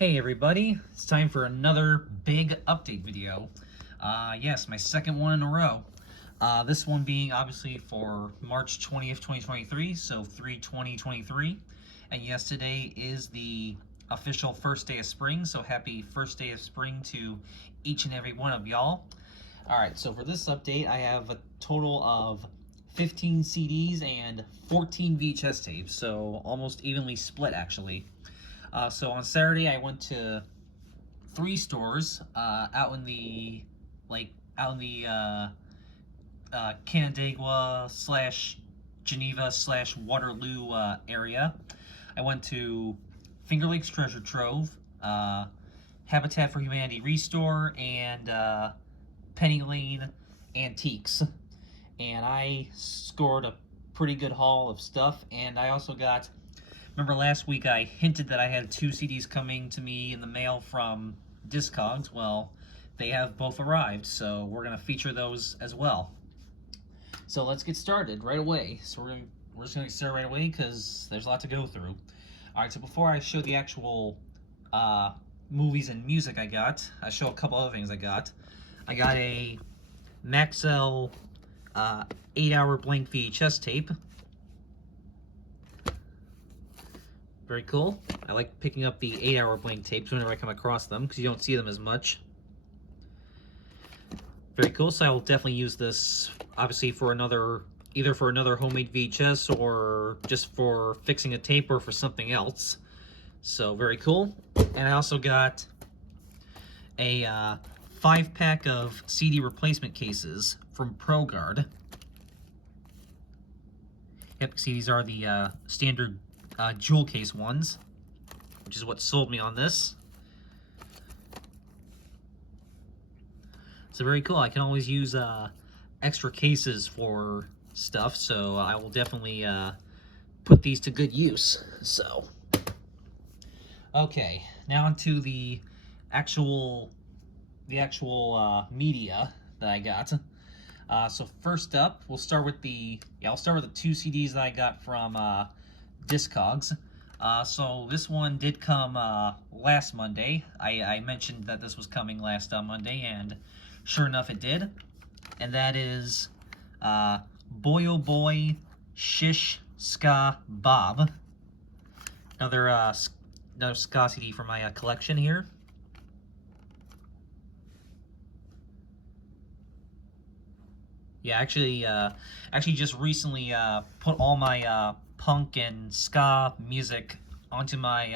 Hey everybody, it's time for another big update video. Yes, my second one in a row. This one being obviously for March 20th, 2023, so 3/20/23. And yes, today is the official first day of spring, so happy first day of spring to each and every one of y'all. Alright, so for this update, I have a total of 15 CDs and 14 VHS tapes, so almost evenly split actually. So on Saturday, I went to 3 stores out in the Canandaigua slash Geneva slash Waterloo area. I went to Finger Lakes Treasure Trove, Habitat for Humanity Restore, and Penny Lane Antiques. And I scored a pretty good haul of stuff, and I also got... Remember last week I hinted that I had 2 CDs coming to me in the mail from Discogs? Well, they have both arrived, so we're going to feature those as well. So let's get started right away. So we're just going to start right away because there's a lot to go through. Alright, so before I show the actual movies and music I show a couple other things I got. I got a Maxell 8-hour blank VHS tape. Very cool. I like picking up the 8-hour blank tapes whenever I come across them, because you don't see them as much. Very cool, so I will definitely use this, obviously, for either for another homemade VHS, or just for fixing a tape, or for something else. So, very cool. And I also got a 5-pack of CD replacement cases from ProGuard. Yep, see, these are the standard jewel case ones, which is what sold me on this. So very cool. I can always use extra cases for stuff, so I will definitely put these to good use. So, okay, now onto the actual media that I got. So first up, I'll start with the 2 CDs that I got from Discogs. So this one did come last Monday. I mentioned that this was coming last Monday, and sure enough it did. And that is Boy Oh Boy, Shish Ska Bob. Another ska CD for my collection here. Yeah, actually just recently put all my punk and ska music onto my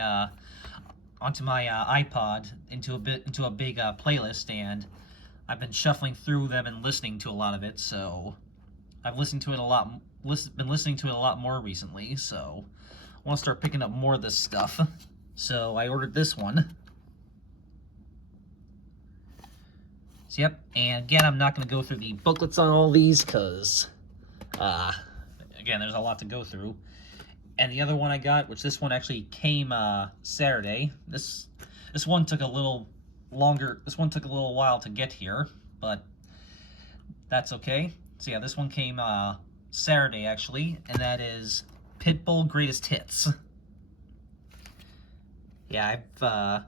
iPod into a big playlist, and I've been shuffling through them and listening to a lot of it. So I've been listening to it a lot more recently. So I want to start picking up more of this stuff. So I ordered this one. So, yep, and again, I'm not going to go through the booklets on all these because, again, there's a lot to go through. And the other one I got, which this one actually came Saturday. This one took a little longer. This one took a little while to get here, but that's okay. So yeah, this one came Saturday actually, and that is Pitbull Greatest Hits. Yeah, I've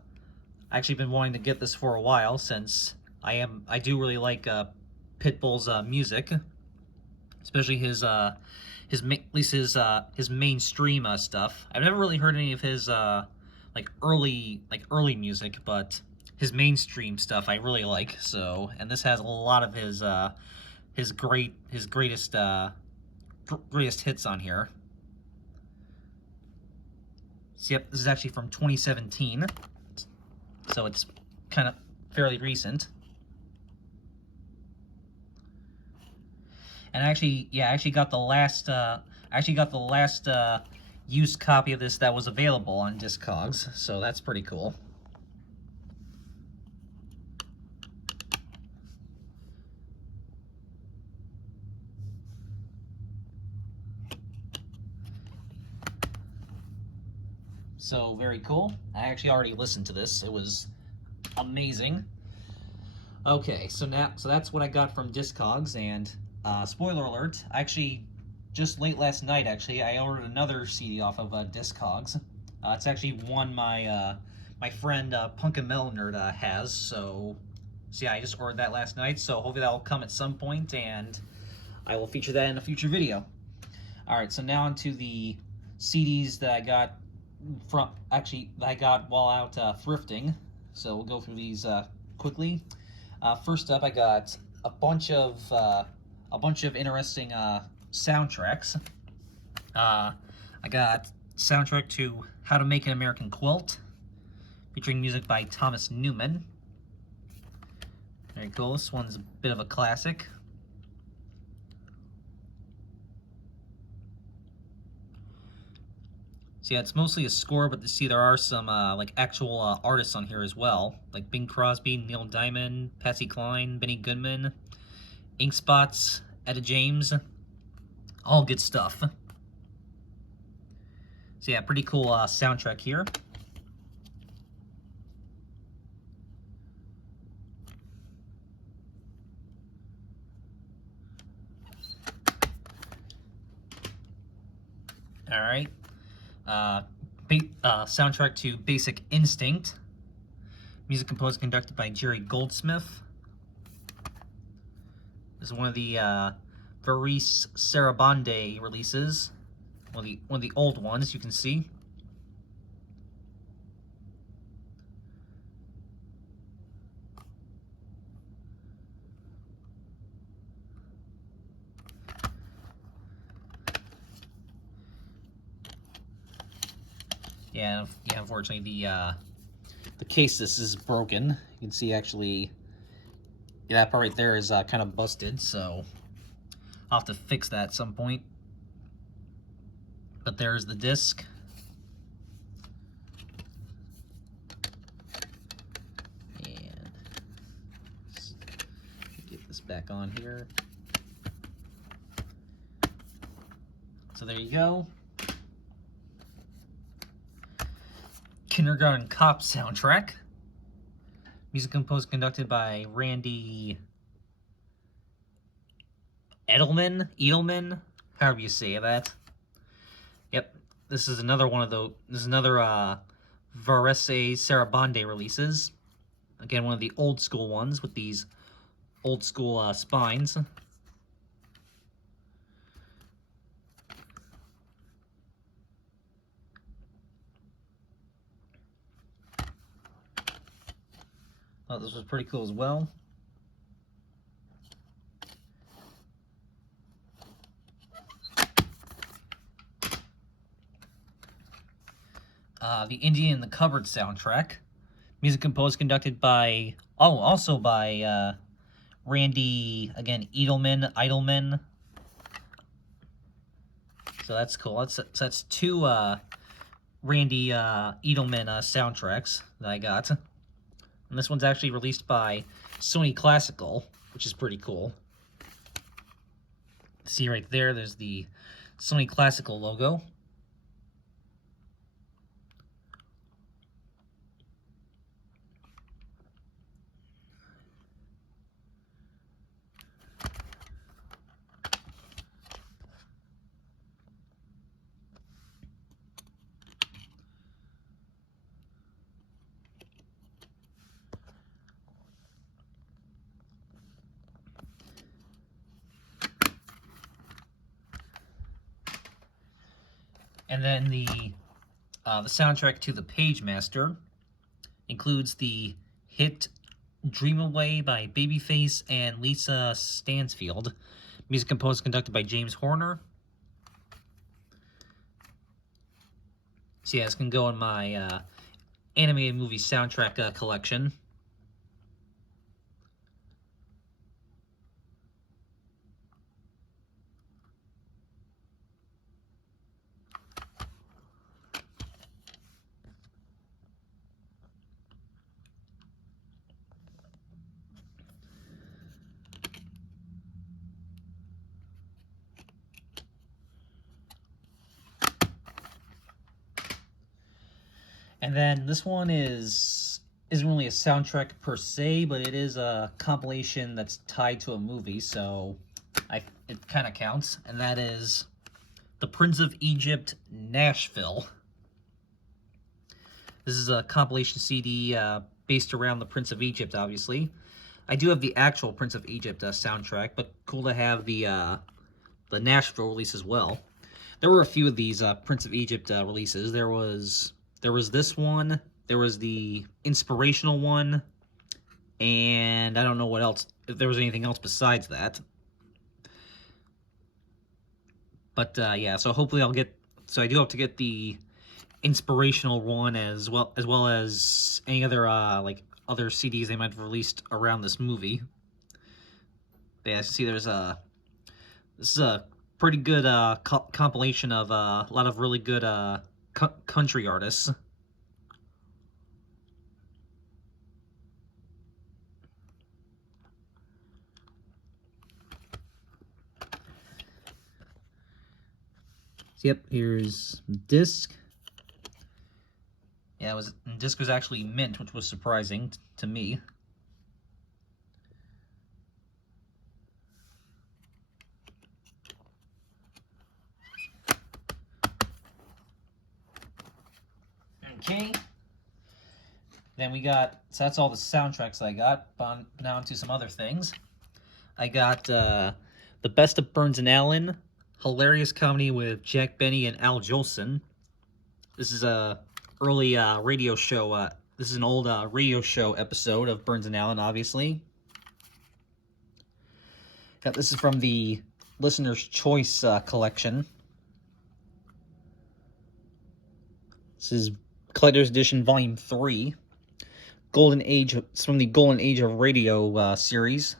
actually been wanting to get this for a while, since I do really like Pitbull's music, especially his mainstream stuff. I've never really heard any of his early music, but his mainstream stuff I really like. So, and this has a lot of his greatest hits on here. So yep, this is actually from 2017, so it's kind of fairly recent. And I actually got the last used copy of this that was available on Discogs, so that's pretty cool. So very cool. I actually already listened to this. It was amazing. Okay, so that's what I got from Discogs, and spoiler alert, actually, just late last night, I ordered another CD off of Discogs. It's actually won my my friend Punkin Metal Nerd has. So yeah, I just ordered that last night. So hopefully that will come at some point, and I will feature that in a future video. All right, so now onto the CDs that I got that I got while out thrifting. So we'll go through these quickly. First up, I got a bunch of interesting soundtracks. I got soundtrack to How to Make an American Quilt, featuring music by Thomas Newman. Very cool. This one's a bit of a classic. So yeah, it's mostly a score, but you see there are some like actual artists on here as well, like Bing Crosby, Neil Diamond, Patsy Cline, Benny Goodman, Ink Spots, Etta James, all good stuff. So yeah, pretty cool soundtrack here. All right. Soundtrack to Basic Instinct. Music composed and conducted by Jerry Goldsmith. This is one of the Varice Sarabande releases. One of the old ones, you can see. Yeah, unfortunately the case this is broken. You can see actually, yeah, that part right there is kind of busted, so I'll have to fix that at some point. But there's the disc. And get this back on here. So there you go. Kindergarten Cop soundtrack. Music composed and conducted by Randy Edelman, however you say that. Yep, this is another one of those. This is another Varice Sarabande releases. Again, one of the old school ones with these old school spines. Thought this was pretty cool as well. The Indian in the Cupboard soundtrack. Music composed, conducted by, also by Randy, again, Edelman. So that's cool. That's two Randy Edelman soundtracks that I got. And this one's actually released by Sony Classical, which is pretty cool. See right there, there's the Sony Classical logo. And then the soundtrack to The Pagemaster includes the hit Dream Away by Babyface and Lisa Stansfield. Music composed and conducted by James Horner. So yeah, this can go in my animated movie soundtrack collection. And then this one isn't really a soundtrack per se, but it is a compilation that's tied to a movie, so it kind of counts. And that is The Prince of Egypt, Nashville. This is a compilation CD based around the Prince of Egypt, obviously. I do have the actual Prince of Egypt soundtrack, but cool to have the Nashville release as well. There were a few of these Prince of Egypt releases. There was this one. There was the inspirational one, and I don't know what else. If there was anything else besides that. But yeah, so hopefully I'll get. So I do have to get the inspirational one as well as any other like other CDs they might have released around this movie. But yeah, see, this is a pretty good compilation of a lot of really good country artists. So, yep, here's disc. Yeah, disc was actually mint, which was surprising to me. Okay. Then we got, so that's all the soundtracks I got. Now onto some other things. I got The Best of Burns and Allen, hilarious comedy with Jack Benny and Al Jolson. This is a early radio show. This is an old radio show episode of Burns and Allen, obviously. This is from the Listener's Choice collection. This is Collector's Edition Volume 3. Golden Age. It's from the Golden Age of Radio series.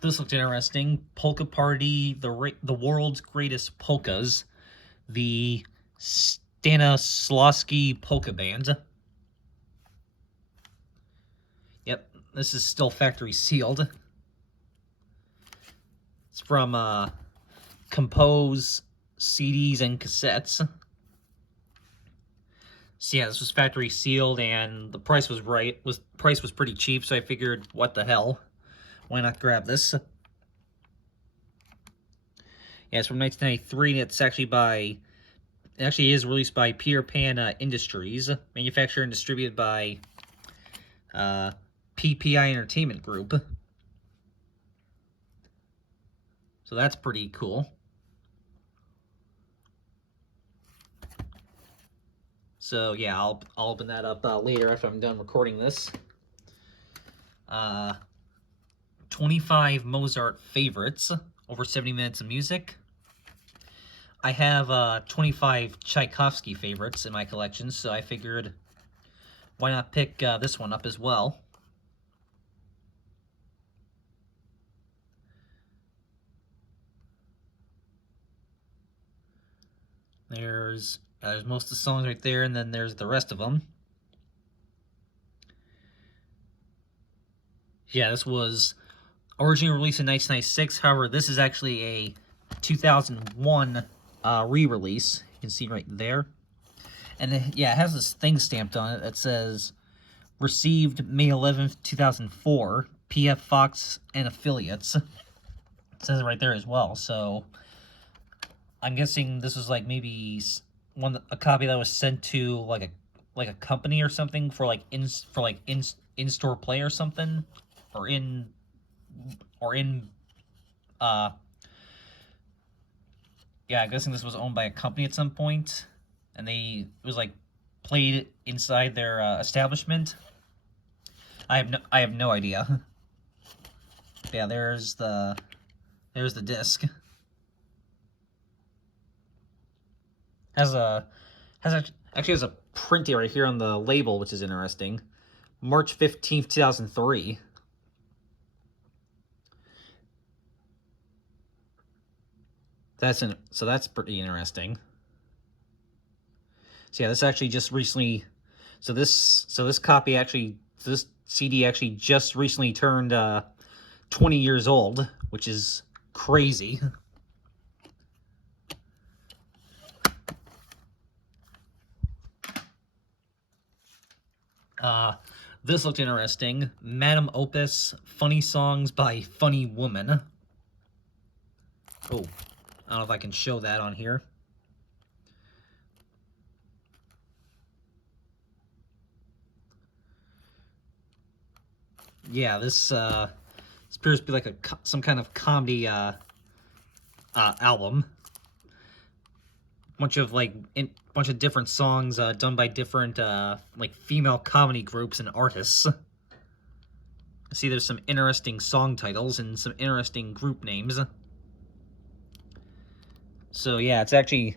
This looked interesting. Polka Party, the world's greatest polkas, the Stanislavski Polka Band. Yep, this is still factory sealed. It's from Compose CDs and cassettes. So yeah, this was factory sealed, and the price was right. Price was pretty cheap, so I figured, what the hell? Why not grab this? Yeah, it's from 1993, and it's actually it actually is released by Peter Pan Industries, manufactured and distributed by PPI Entertainment Group. So that's pretty cool. So yeah, I'll open that up later after I'm done recording this. 25 Mozart favorites, over 70 minutes of music. I have 25 Tchaikovsky favorites in my collection, so I figured, why not pick this one up as well? There's most of the songs right there, and then there's the rest of them. Yeah, this was originally released in 1996. However, this is actually a 2001 re-release. You can see right there. And yeah, it has this thing stamped on it that says, received May 11th, 2004, PF Fox and affiliates. It says it right there as well, so I'm guessing this was like maybe a copy that was sent to like a company or something for in-store play or something, or in yeah, I'm guessing this was owned by a company at some point, and it was like played inside their establishment. I have no idea. Yeah, there's the disc. Actually has a printing right here on the label, which is interesting. March 15th, 2003. So that's pretty interesting. So yeah, this actually just recently. So this copy actually. So CD actually just recently turned 20 years old, which is crazy. This looked interesting. Madam Opus, Funny Songs by Funny Woman. Oh, I don't know if I can show that on here. Yeah, this appears to be like some kind of comedy album. Bunch of different songs done by different like female comedy groups and artists. I see there's some interesting song titles and some interesting group names. So yeah, it's actually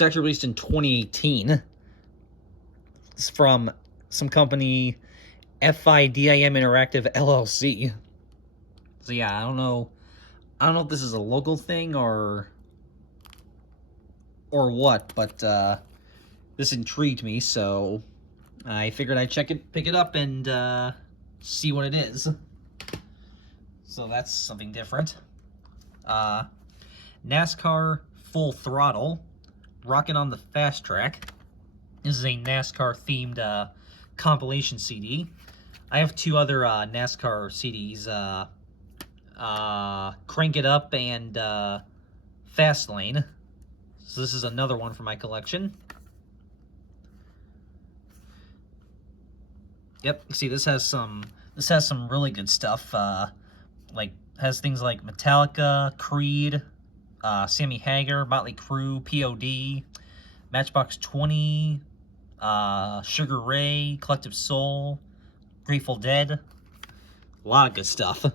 released in 2018. It's from some company, FIDIM Interactive LLC. So yeah, I don't know if this is a local thing or what, but this intrigued me, so I figured I'd pick it up, and see what it is. So that's something different. NASCAR Full Throttle, Rockin' on the Fast Track. This is a NASCAR-themed compilation CD. I have two other NASCAR CDs, Crank It Up and Fastlane. So this is another one for my collection. Yep, see, this has some really good stuff. Like, has things like Metallica, Creed, Sammy Hagar, Motley Crue, POD, Matchbox 20, Sugar Ray, Collective Soul, Grateful Dead. A lot of good stuff.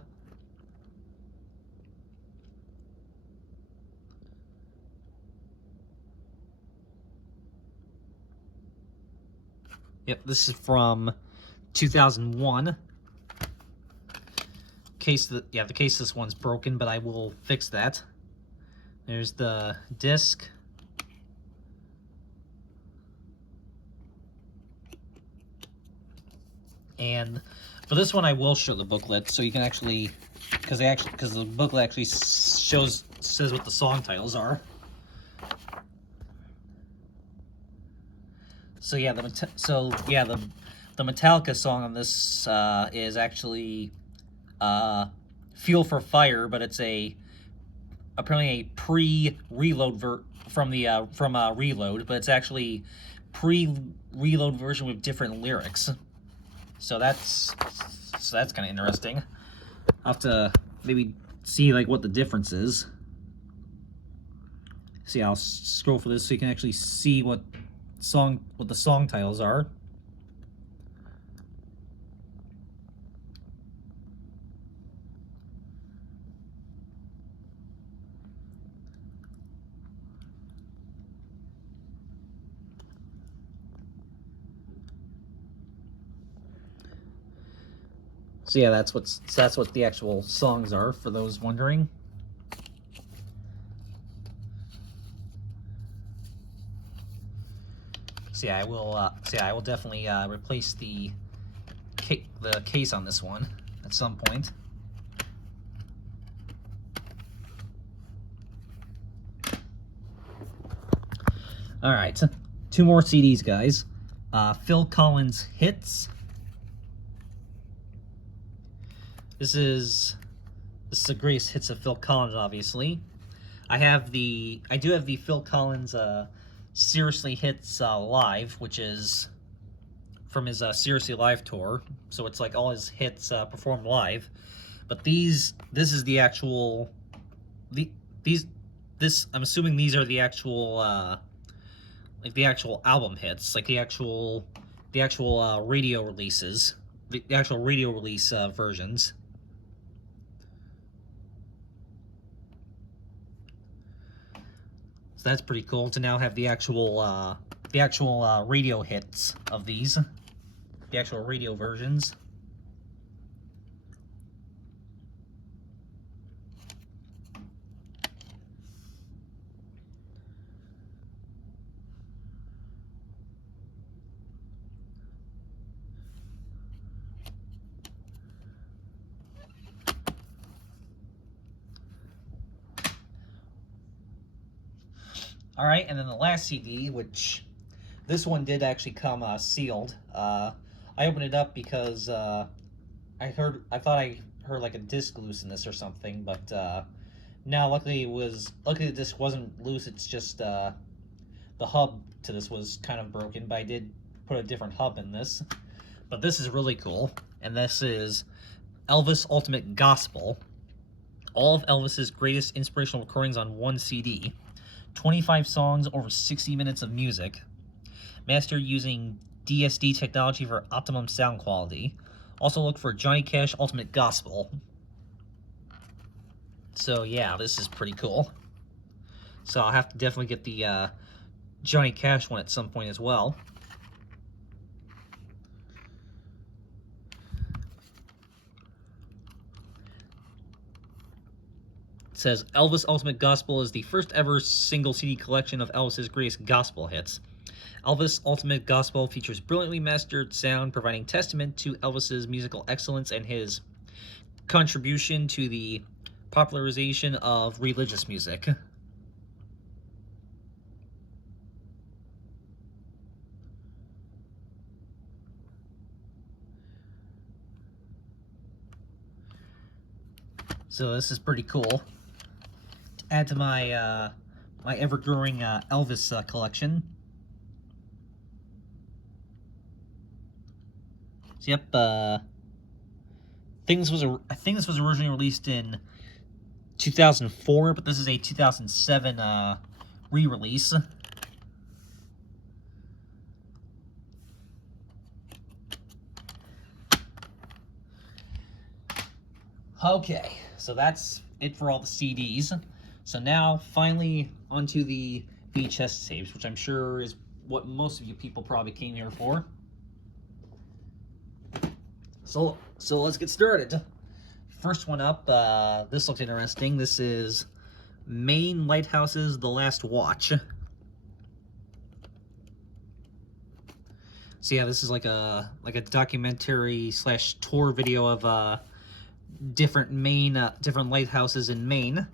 Yep, this is from 2001. The case of this one's broken, but I will fix that. There's the disc. And for this one, I will show the booklet, so you can actually, because the booklet actually says what the song titles are. So yeah, the Metallica song on this is actually "Fuel for Fire," but it's apparently a pre-reload from Reload, but it's actually pre-reload version with different lyrics. So that's kind of interesting. I'll have to maybe see like what the difference is. See, I'll scroll for this so you can actually see what the song titles are. So yeah, that's what the actual songs are, for those wondering. So yeah, I will definitely replace the case on this one at some point. All right, 2 more CDs, guys. Phil Collins Hits. This is the greatest hits of Phil Collins, obviously. I do have the Phil Collins Seriously Hits Live, which is from his Seriously Live tour. So it's like all his hits performed live. But this is the actual I'm assuming these are the actual like the actual album hits, like the actual radio releases, the actual radio release versions. So that's pretty cool to now have the actual radio hits of these, the actual radio versions. All right, and then the last CD, which this one did actually come sealed. I opened it up because I thought I heard like a disc loose in this or something, but now luckily the disc wasn't loose. It's just the hub to this was kind of broken, but I did put a different hub in this. But this is really cool, and this is Elvis Ultimate Gospel. All of Elvis's greatest inspirational recordings on one CD. 25 songs, over 60 minutes of music. Mastered using DSD technology for optimum sound quality. Also look for Johnny Cash Ultimate Gospel. So yeah, this is pretty cool. So I'll have to definitely get the Johnny Cash one at some point as well. It says, Elvis Ultimate Gospel is the first ever single CD collection of Elvis's greatest gospel hits. Elvis Ultimate Gospel features brilliantly mastered sound, providing testament to Elvis's musical excellence and his contribution to the popularization of religious music. So this is pretty cool. Add to my my ever-growing Elvis collection. So yep, I think this was originally released in 2004, but this is a 2007 re-release. Okay, so that's it for all the CDs. So now, finally, onto the VHS tapes, which I'm sure is what most of you people probably came here for. So let's get started. First one up, this looks interesting. This is Maine Lighthouses: The Last Watch. So yeah, this is like a documentary slash tour video of different different lighthouses in Maine.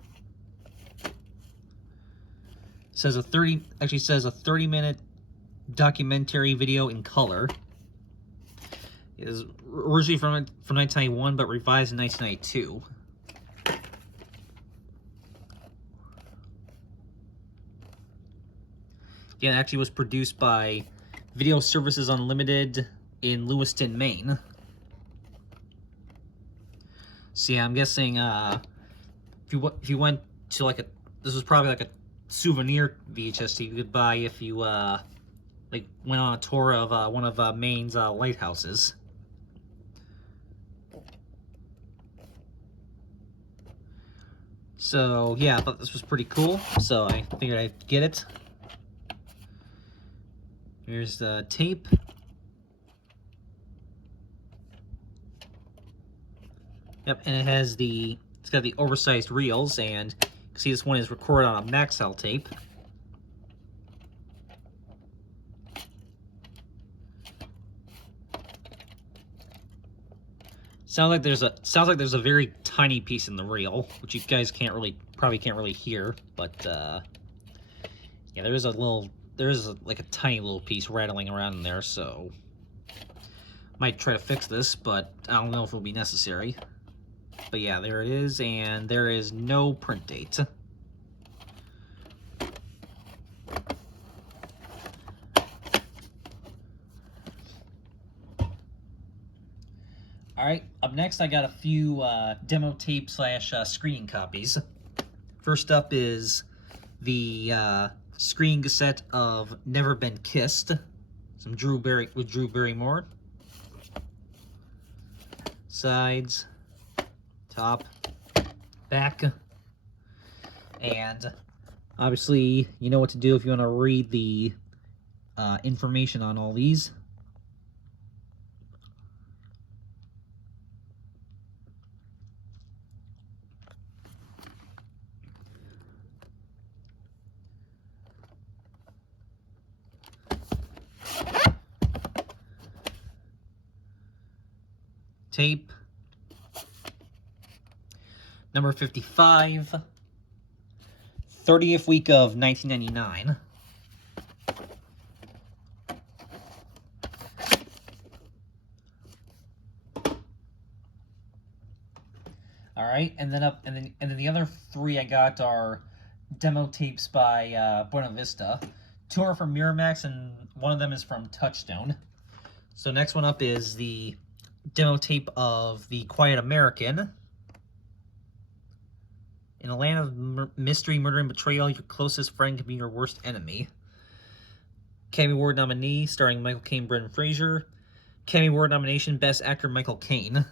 It says a 30-minute documentary video in color. It is originally from 1991, but revised in 1992. Again, it actually was produced by Video Services Unlimited in Lewiston, Maine. So yeah, I'm guessing if you went to like this was probably like a souvenir VHS you could buy if you like went on a tour of one of Maine's lighthouses. So yeah, I thought this was pretty cool, so I figured I'd get it. Here's the tape. Yep, and it's got the oversized reels, and you can see this one is recorded on a Maxell tape. Sounds like there's a very tiny piece in the reel, which you guys probably can't really hear, but yeah, there is like a tiny little piece rattling around in there, so might try to fix this, but I don't know if it'll be necessary. But yeah, there it is, and there is no print date. Alright, up next I got a few demo tape slash screening copies. First up is the screening cassette of Never Been Kissed, with Drew Barrymore. Sides, top, back, and obviously you know what to do if you want to read the information on all these. Tape number 55, 30th week of 1999. All right, and then the other three I got are demo tapes by Buena Vista. Two are from Miramax, and one of them is from Touchstone. So next one up is the demo tape of The Quiet American. In a land of mystery, murder, and betrayal, your closest friend can be your worst enemy. Academy Award nominee, starring Michael Caine, Brendan Fraser. Academy Award nomination, Best Actor, Michael Caine.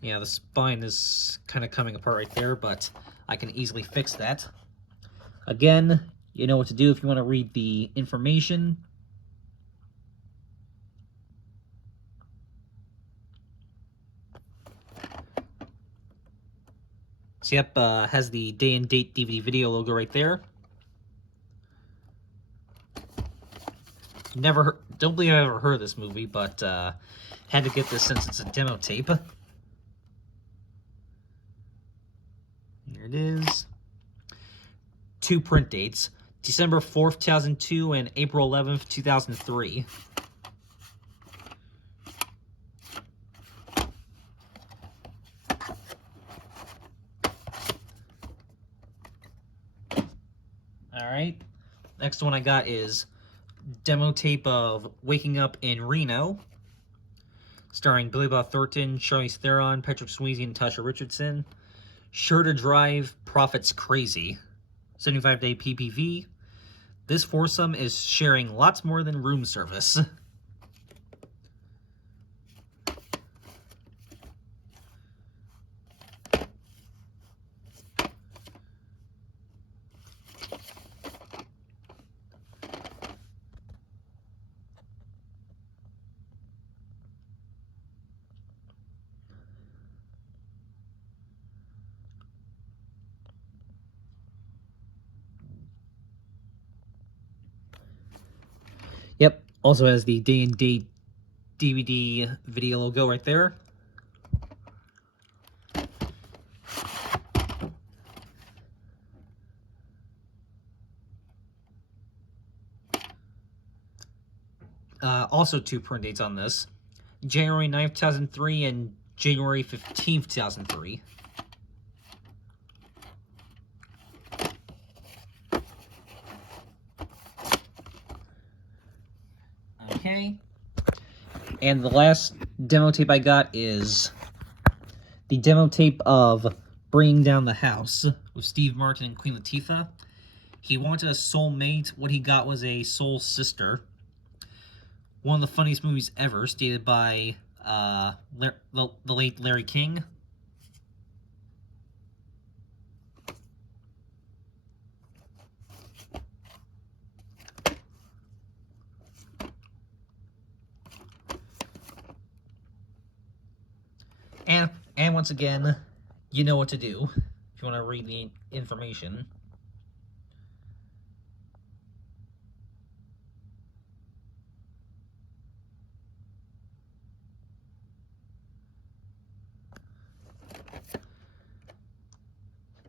Yeah, the spine is kind of coming apart right there, but I can easily fix that. Again, you know what to do if you want to read the information. So yep, has the day and date DVD video logo right there. Don't believe I've ever heard of this movie, but had to get this since it's a demo tape. Here it is. Two print dates, December 4th, 2002 and April 11th, 2003. Alright, next one I got is demo tape of Waking Up in Reno, starring Billy Bob Thornton, Charlize Theron, Patrick Swayze, and Tasha Richardson. Sure to Drive, Profits Crazy. 75-day PPV. This foursome is sharing lots more than room service. Yep, also has the day and date DVD video logo right there. Also two print dates on this. January 9th, 2003 and January 15th, 2003. Okay. And the last demo tape I got is the demo tape of Bringing Down the House with Steve Martin and Queen Latifah. He wanted a soulmate. What he got was a soul sister. One of the funniest movies ever, stated by the late Larry King. And once again, you know what to do if you want to read the information.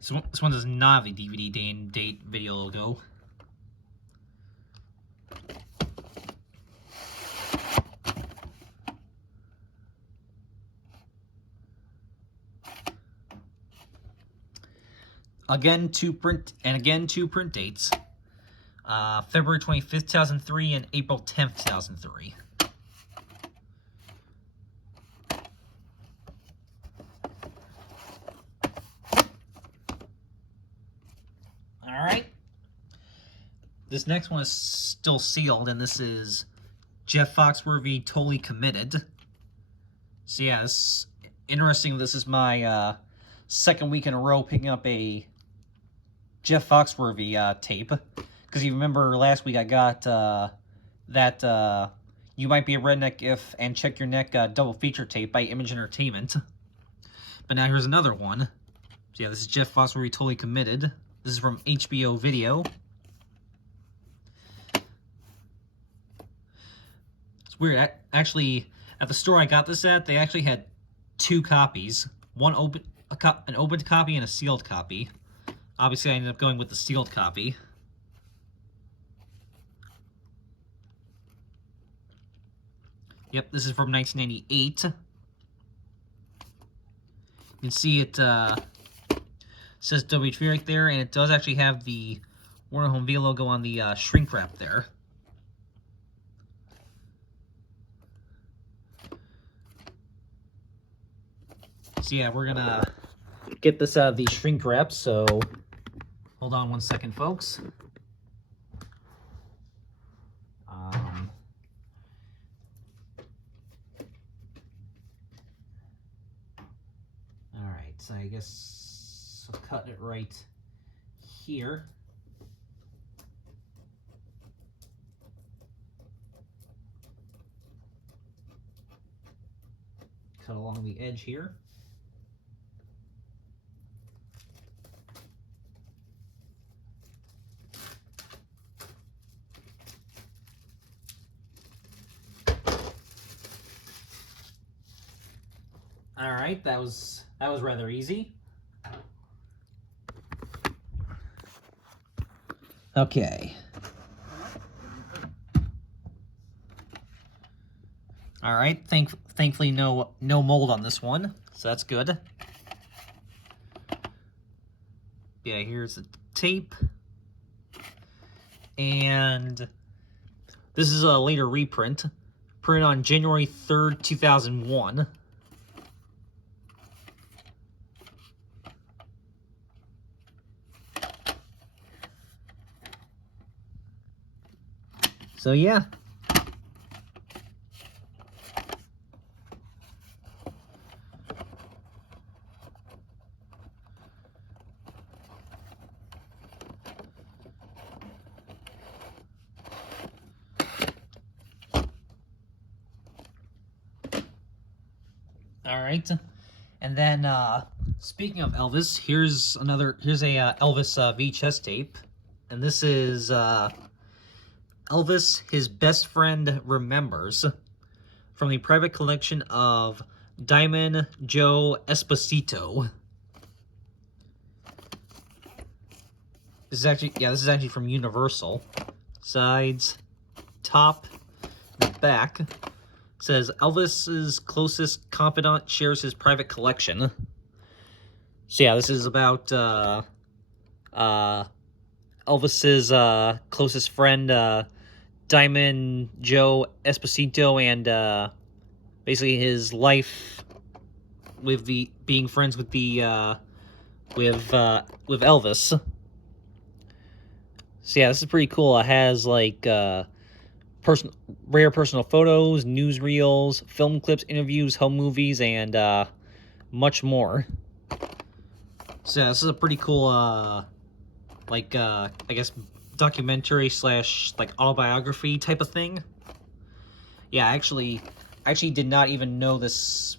This one does not have a DVD day and date video logo. Again, two print dates. February 25th, 2003 and April 10th, 2003. Alright. This next one is still sealed, and this is Jeff Foxworthy, Totally Committed. So yeah, it's interesting. This is my second week in a row picking up a Jeff Foxworthy tape. Because you remember last week I got that You Might Be a Redneck If and Check Your Neck double feature tape by Image Entertainment. But now here's another one. So yeah, this is Jeff Foxworthy, Totally Committed. This is from HBO Video. It's weird. Actually, At the store I got this at, they actually had 2 copies. An opened copy and a sealed copy. Obviously, I ended up going with the sealed copy. Yep, this is from 1998. You can see it says WHV right there, and it does actually have the Warner Home Video logo on the shrink wrap there. So yeah, we're gonna get this out of the shrink wrap, so hold on one second, folks. Alright, so I guess I'll cut it right here. Cut along the edge here. All right, that was rather easy. Okay. All right, thankfully no mold on this one, so that's good. Yeah, here's the tape. And this is a later reprint, printed on January 3rd, 2001. So yeah. All right. And then speaking of Elvis, here's a Elvis VHS tape. And this is Elvis, His Best Friend Remembers, from the private collection of Diamond Joe Esposito. This is actually from Universal. Sides, top, back. It says Elvis's closest confidant shares his private collection. So yeah, this is about Elvis's closest friend, Diamond Joe Esposito, and basically his life with being friends with with Elvis. So yeah, this is pretty cool. It has like rare personal photos, newsreels, film clips, interviews, home movies, and much more. So yeah, this is a pretty cool I guess documentary / like autobiography type of thing. Yeah, I actually did not even know this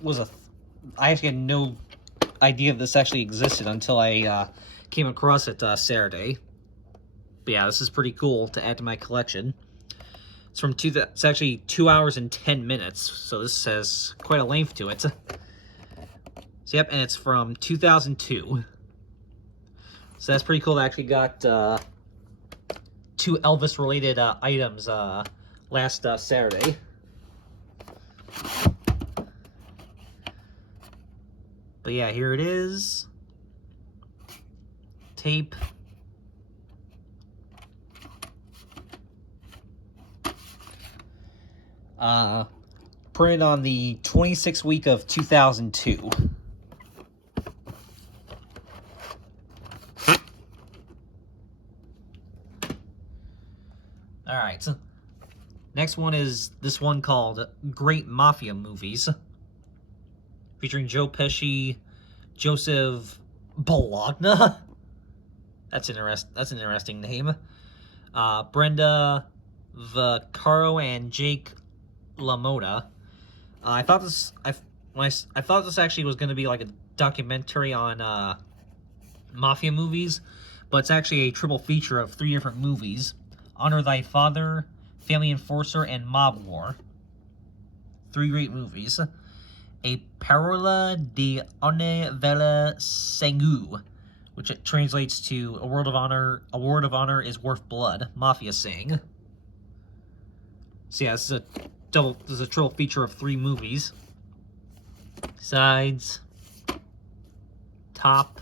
was I actually had no idea this actually existed until I came across it Saturday. But yeah, this is pretty cool to add to my collection. It's actually 2 hours and 10 minutes, so this has quite a length to it. So yep, and it's from 2002. So that's pretty cool. I actually got 2 Elvis-related items last Saturday. But yeah, here it is. Tape. Printed on the 26th week of 2002. Alright, so next one is this one called Great Mafia Movies, featuring Joe Pesci, Joseph Bologna. That's an interesting name. Brenda Vaccaro and Jake LaMotta. I thought this actually was going to be like a documentary on mafia movies, but it's actually a triple feature of 3 different movies: Honor Thy Father, Family Enforcer, and Mob War. three great movies. A Parola di Onne Sangue, which it translates to a word of honor is worth blood. Mafia saying. So yeah, this is a triple feature of three movies. Sides, top,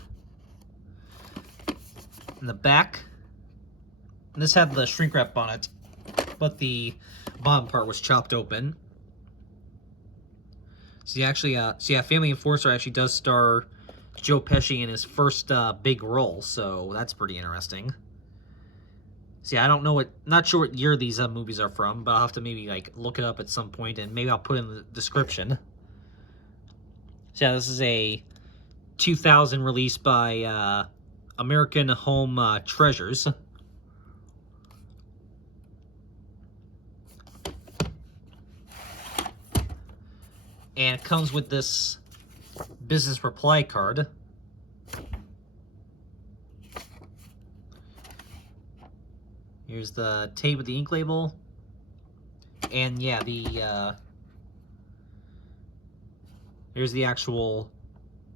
and the back. And this had the shrink wrap on it, but the bottom part was chopped open. So yeah, Family Enforcer actually does star Joe Pesci in his first big role, so that's pretty interesting. See, I don't know not sure what year these movies are from, but I'll have to maybe like look it up at some point, and maybe I'll put it in the description. So yeah, this is a 2000 release by American Home Treasures. And it comes with this business reply card. Here's the tape with the ink label. And yeah, there's the actual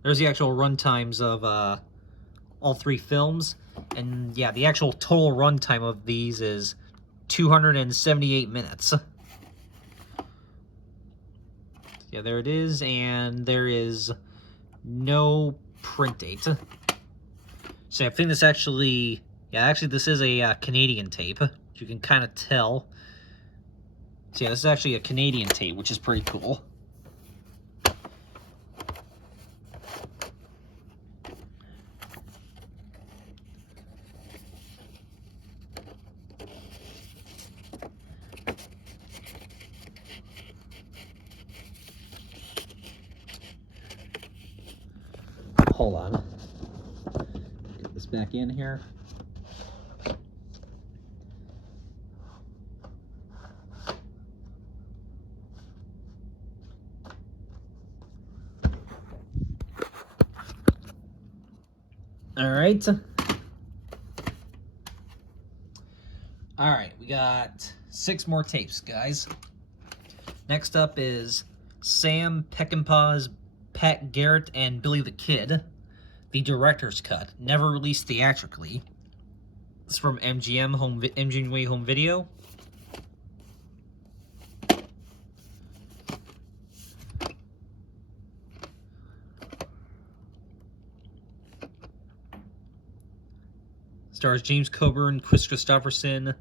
run times of all three films. And yeah, the actual total runtime of these is 278 minutes. Yeah, there it is, and there is no print date. So I think this actually this is a Canadian tape. You can kind of tell. So yeah, this is actually a Canadian tape, which is pretty cool. Hold on. Get this back in here. All right. All right, we got 6 more tapes, guys. Next up is Sam Peckinpah's Pat Garrett and Billy the Kid, the director's cut, never released theatrically. This is from MGM Home Video. Stars James Coburn, Chris Christopherson,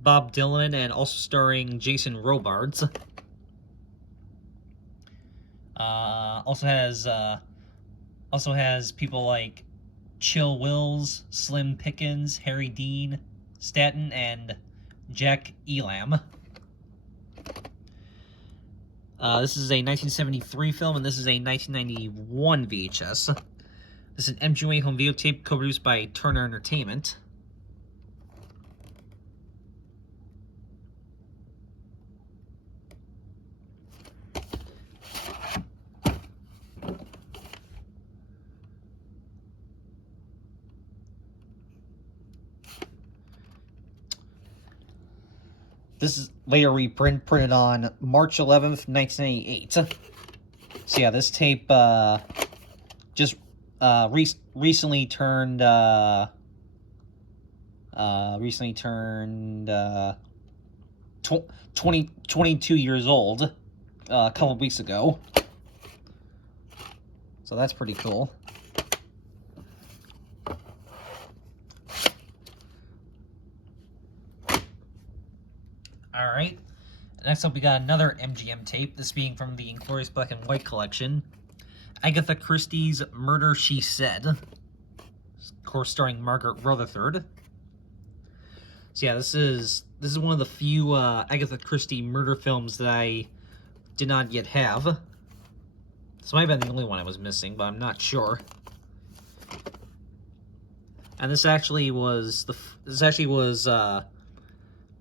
Bob Dylan, and also starring Jason Robards. Also has people like Chill Wills, Slim Pickens, Harry Dean Stanton, and Jack Elam. This is a 1973 film, and this is a 1991 VHS. This is an MGM home video tape co-produced by Turner Entertainment. This is later reprinted on March 11th, 1998. So yeah, this tape just recently turned 22 years old a couple of weeks ago. So that's pretty cool. Alright, next up we got another MGM tape, this being from the Inglorious Black and White collection. Agatha Christie's Murder, She Said. Of course, starring Margaret Rutherford. So yeah, this is one of the few Agatha Christie murder films that I did not yet have. This might have been the only one I was missing, but I'm not sure. And this actually was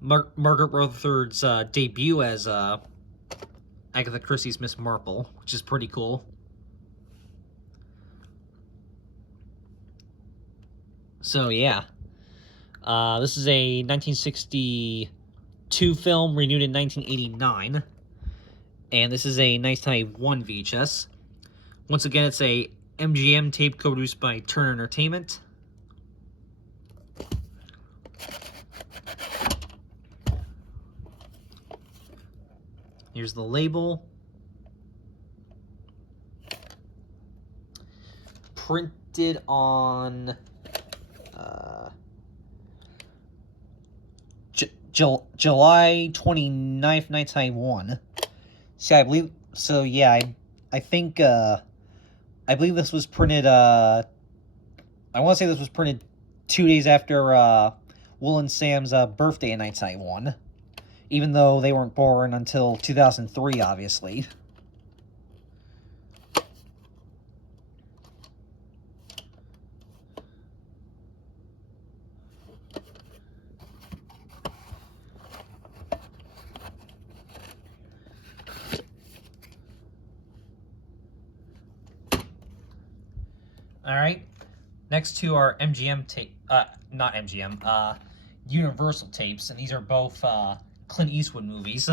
Margaret Rutherford's debut as Agatha Christie's Miss Marple, which is pretty cool. So yeah, this is a 1962 film renewed in 1989. And this is a 1991 VHS. Once again, it's a MGM tape co-produced by Turner Entertainment. Here's the label. Printed on July 29th, 1991. See, I believe, so yeah, I think, I believe this was printed, I want to say this was printed 2 days after, Will and Sam's, birthday in 1991. Even though they weren't born until 2003, obviously. Alright, next two are MGM tape, not MGM, Universal tapes, and these are both, Clint Eastwood movies.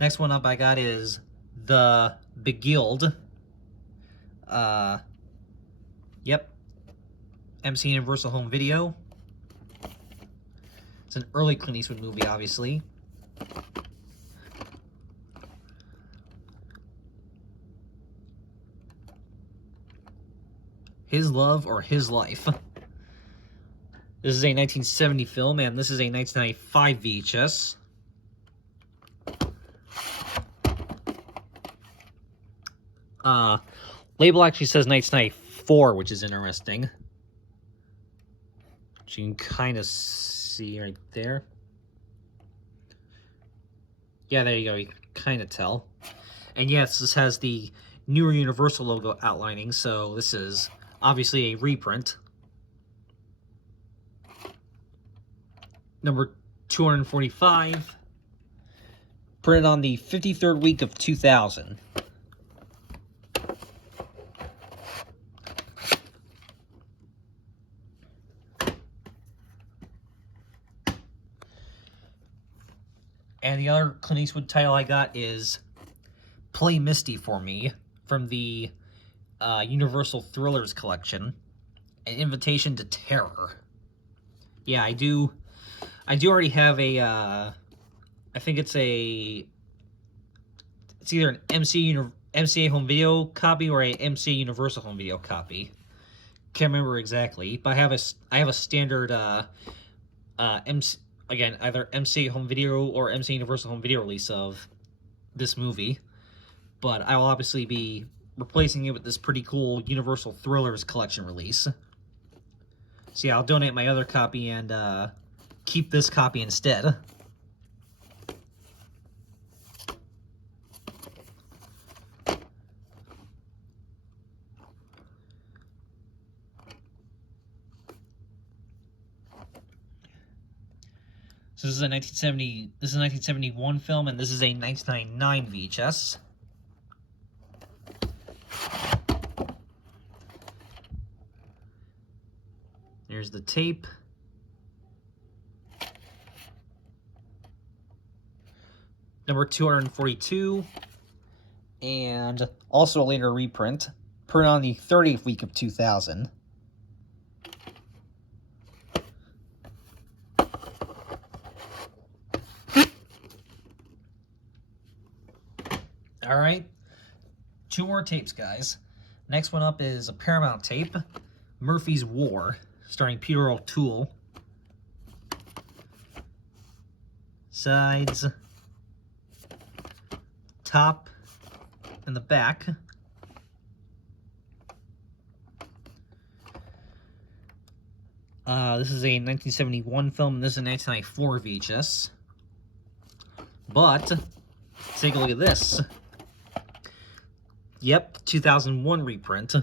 Next one up I got is The Beguiled. Yep, MC Universal Home Video. It's an early Clint Eastwood movie, obviously. His Love or His Life. This is a 1970 film, and this is a 1995 VHS. Label actually says 1994, which is interesting. Which you can kind of see right there. Yeah, there you go. You can kind of tell. And yes, this has the newer Universal logo outlining, so this is obviously a reprint. Number 245. Printed on the 53rd week of 2000. And the other Clint Eastwood title I got is Play Misty for Me from the Universal Thrillers collection. An Invitation to Terror. Yeah, I do already have a, I think it's either an MCA Home Video copy or a MCA Universal Home Video copy. Can't remember exactly, but I have a standard, again, either MCA Home Video or MCA Universal Home Video release of this movie. But I will obviously be replacing it with this pretty cool Universal Thrillers collection release. So yeah, I'll donate my other copy and keep this copy instead. So this is a 1971 film, and this is a 1999 VHS. There's the tape. Number 242, and also a later reprint, printed on the 30th week of 2000. Alright, two more tapes, guys. Next one up is a Paramount tape, Murphy's War, starring Peter O'Toole. Sides, top, and the back. This is a 1971 film, and this is a 1994 VHS. But, take a look at this. Yep, 2001 reprint.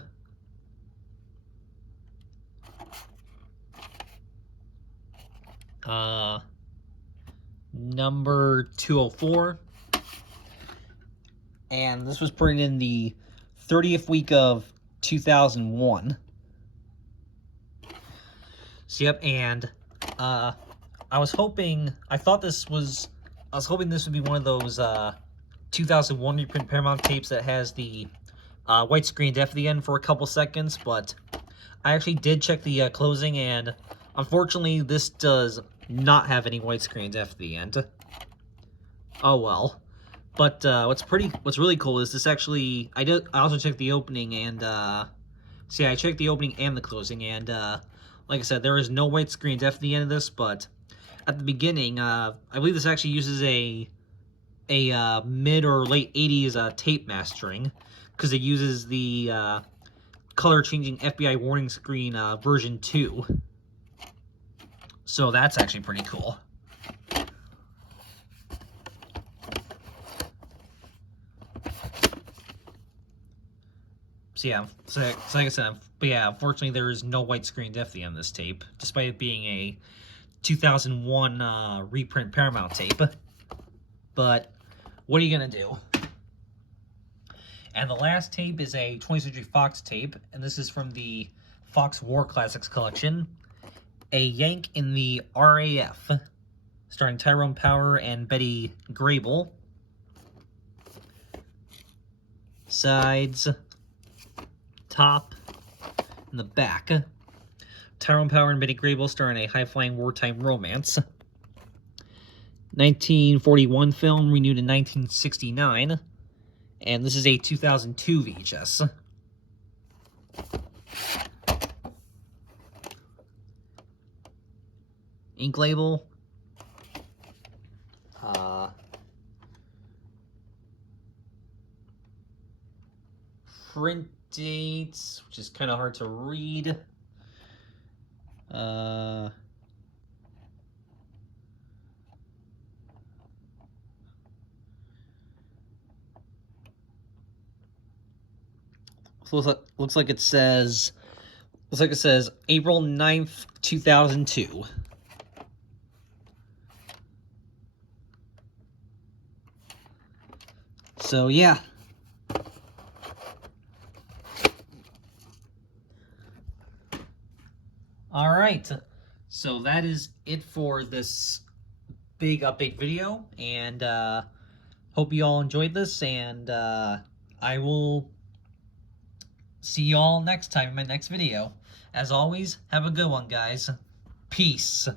Number 204. And this was printed in the 30th week of 2001. So, yep, and I was hoping this would be one of those 2001 reprint Paramount tapes that has the white screen at the end for a couple seconds, but I actually did check the closing, and unfortunately this does not have any white screen at the end. Oh well. But what's really cool is this actually, I also checked the opening, and see, I checked the opening and the closing, and like I said, there is no white screen at the end of this, but at the beginning, I believe this actually uses a mid or late 80s tape mastering, because it uses the color changing FBI warning screen version 2. So that's actually pretty cool. So yeah, so like I said, but yeah, unfortunately there is no white screen definitely on this tape, despite it being a 2001 reprint Paramount tape. But what are you gonna do? And the last tape is a 20th Century Fox tape, and this is from the Fox War Classics collection. A Yank in the RAF, starring Tyrone Power and Betty Grable. Sides, top, and the back. Tyrone Power and Betty Grable star in a high-flying wartime romance. 1941 film, renewed in 1969. And this is a 2002 VHS. Ink label. Print dates, which is kind of hard to read. Looks like it says April 9th, 2002. So yeah. All right. So that is it for this big update video, and hope you all enjoyed this, and I will see you all next time in my next video. As always, have a good one, guys. Peace.